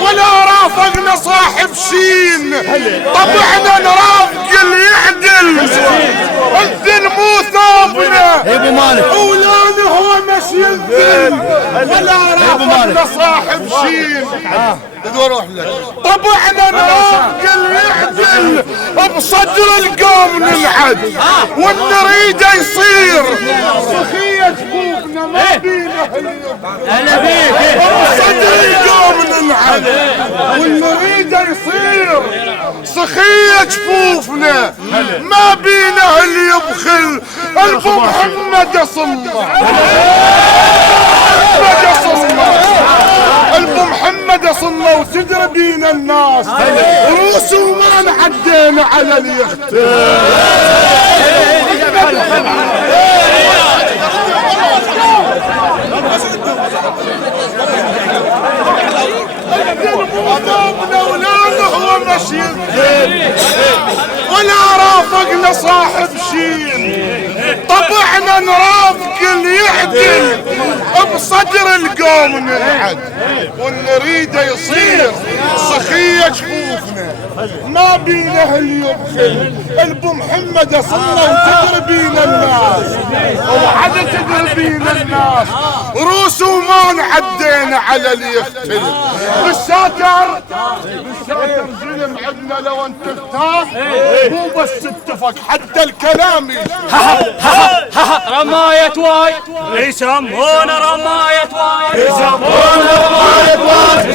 ولا رافقنا صاحب شين، طبعنا نرافق اللي يعدل. الذل مو ثوبنا ولا هو مشي الذل، ولا رافقنا صاحب شين. طبعنا نرافق اللي يعدل، بصدر القوم ننعد والنريده يصير. سخية جفوفنا ما بينا بصدر القوم ننعد والنريده يصير. سخية جفوفنا ما بينا اللي يبخل. البو محمد صلى البو محمد صلى وتدري بينا الناس. روس وما عدينا على اللي يختار. ولا هو مشي الذل، ولا رافقنا صاحب شين. طبعنا نرافق اللي يعدل، بصدر القوم ننعد والنريده يصير. سخية جفوفنا ما بينا اللي يبخل. البو محمد صلى وتدري بينا الناس، وعد تدري بينا الناس. روس وما عدينا على اللي يختلف. بالساتر ظلم عدنا لو انت ترتاح، مو بس اتفق حتى الكلام. رماية واي يسمونا رماية واي، يسمونا رماية واي،